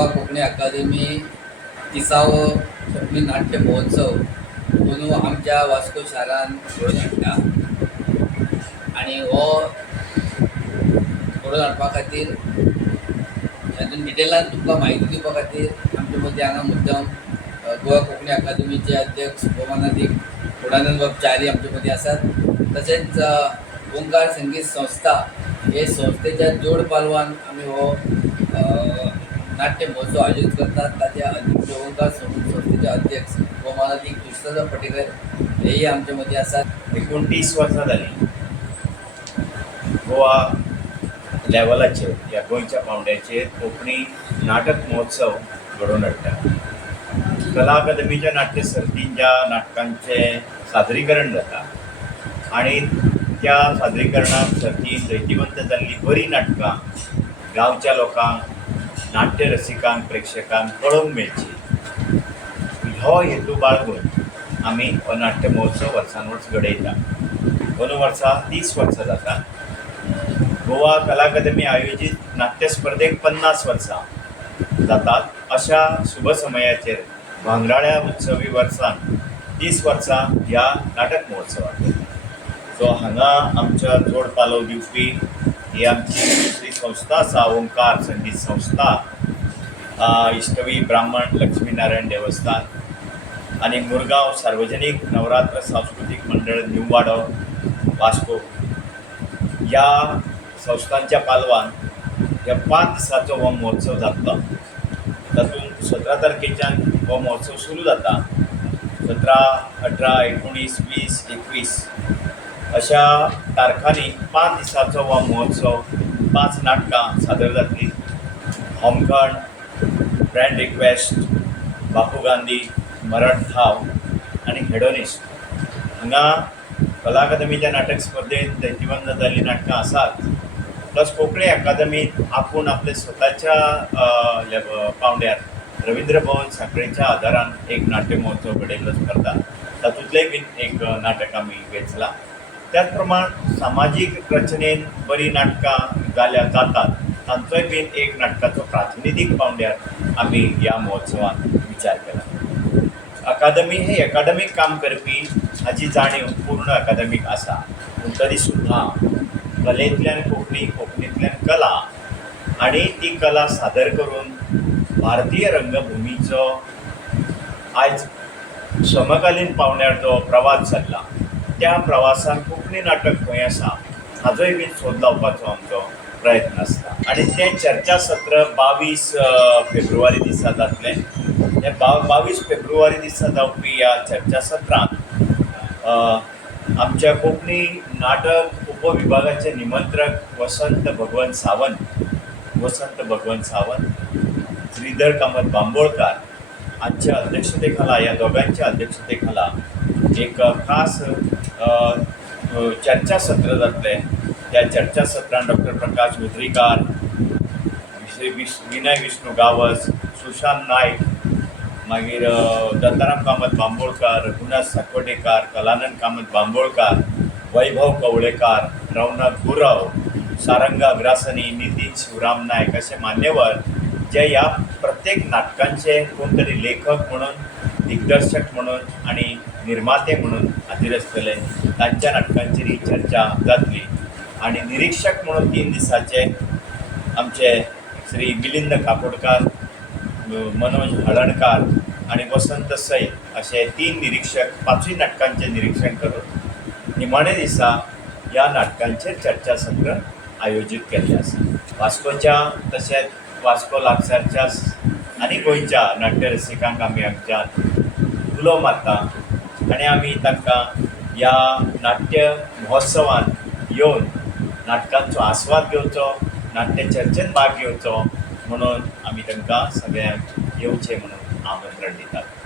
गोवा कोंकणी अकादमी 30वो कोंकणी नाट्य महोत्सव अंदू आमच्या वास्को शारान घडोवन हाडटा आणि हो घडोवन हाडपा खातीर हातूंत डिटेलान तुमकां म्हायती दिवपा खातीर आमचे मदीं हांगा मुद्दम गोवा कोंकणी अकादमीचे अध्यक्ष भौमानादीक गुणानंद बाब च्यारी आमचे मदीं आसात. तशेंच ओंकार संगीत संस्था हे संस्थेच्या जोड पालवान आमी हो नाट्य महोत्सव आयोजीत करतात. ताचे अध्यक्ष ओंकार संस्थेचे अध्यक्ष भौमानादीक कृष्णदास पटेकर हेही आमचे मदीं आसात. 29 वर्सां जालीं गोवा लेवलाचेर ह्या गोंयच्या पावंड्याचेर कोंकणी नाटक महोत्सव घडोवन हाडटा. कला अकादमीच्या नाट्य सर्तीन ज्या नाटकांचें सादरीकरण जाता आनी त्या सादरीकरणाक सर्तीन जैतिवंत जाल्लीं बरीं नाटकां गांवच्या लोकांक, नाट्य रसिकांक, प्रेक्षकांक कळोवंक मेळची हो हेतू बाळगून आमी हो नाट्य महोत्सव वर्सान वर्स घडयता. अंदू वर्सा 30 वर्सां जाता. गोवा कला अकादमी आयोजीत नाट्य स्पर्धेक 50 वर्सां जातात. अशा शुभ समयाचेर भांगराळ्या उत्सवी वर्सान 30 वर्सां ह्या नाटक महोत्सवाक. सो हांगा आमच्या जोड पालव दिवपी ही आमची दुसरी संस्था आसा, ओंकार संगीत संस्था, इश्टवी ब्राह्मण लक्ष्मीनारायण देवस्थान आनी मुरगांव सार्वजनीक नवरात्र सांस्कृतीक मंडळ न्यू वाडो वास्को ह्या संस्थांच्या पालवान ह्या 5 दिसांचो हो महोत्सव जातलो. तातूंत 17 तारखेच्यान हो महोत्सव सुरू जाता. 17, 18, 19, 20, 21 अशा तारखांनी 5 दिसांचो हो महोत्सव 5 नाटकां सादर जातलीं. होमखंड, फ्रेंड रिक्वेस्ट, बापू गांधी, मरण थाव आनी हेडोनिस्ट. हांगा कला अकादमीच्या नाटक स्पर्धेंत जैतिवंत जाल्लीं नाटकां आसात. प्लस कोंकणी अकादमीन आपूण आपल्या स्वताच्या पावंड्यार रवींद्र भवन सांखळेच्या आदारान एक नाट्य महोत्सव घडयल्लो करता. तातूंतलें बीन एक नाटक आमी वेंचलां. त्याच प्रमाण सामाजीक रचनेन बरीं नाटकां जातात तांचोय बीन एक नाटकाचो प्रातिनिधीक पावंड्यार आमी ह्या महोत्सवान विचार केला. अकादमी हे एकाडमीक काम करपी हाची जाणीव पूर्ण अकादमीक आसा. पूण तरी सुद्दां कलेंतल्यान कोंकणी, कोंकणींतल्यान कला आनी ती कला सादर करून भारतीय रंगभुमीचो आयज समकालीन पावंड्यार जो प्रवास जाल्ला त्या प्रवासान कोंकणी नाटक खंय आसा हाजोय बीन सोद लावपाचो आमचो प्रयत्न आसता. आनी तें चर्चा सत्र 22 फेब्रुवारी दिसा जातलें. हे 22 फेब्रुवारी दिसा जावपी ह्या चर्चा सत्रांत आमच्या कोंकणी नाटक उपविभागाचे निमंत्रक वसंत भगवंत सावंत, श्रीधर कामत बांबोळकार हांच्या अध्यक्षतेखाला, ह्या दोगांच्या अध्यक्षतेखाला एक खास चर्चा सत्र जातलें. त्या चर्चा सत्रांत डॉक्टर प्रकाश मुद्रीकार, श्री विनय विष्णू गावस, सुशांत नायक, मागीर दत्ताराम कामत बांबोळकार, रघुनाथ साकोडेकार, कलानंद कामत बांबोळकार, वैभव कवळेकार, रौनक गुरव, सारंगा अग्रासनी, नितीन शिवराम नायक असे मान्यवर जे ह्या प्रत्येक नाटकांचे कोण तरी लेखक म्हणून, दिग्दर्शक म्हणून आणि निर्माते म्हणून हाजीर आसतले. तांच्या नाटकांचेर ही चर्चा जातली. आणि निरीक्षक म्हणून 3 दिसाचे आमचे श्री मिलिंद काकोडकार, मनोज हळणकार आणि वसंत सै असे 3 निरीक्षक 5 नाटकांचे निरीक्षण करून निमाणे दिसा ह्या नाटकांचेर चर्चासत्र आयोजीत केल्लें आसा. वास्कोच्या तशेंच वास्को लागसारच्या आनी गोंयच्या नाट्य रसिकांक आमी हांगच्यान उलो मारता आनी आमी तांकां ह्या नाट्य महोत्सवान येवन नाटकांचो आस्वाद घेवचो, नाट्य चर्चेंत भाग घेवचो म्हणून आमी तांकां सगळ्यांक येवचें म्हणून आमंत्रण दितात.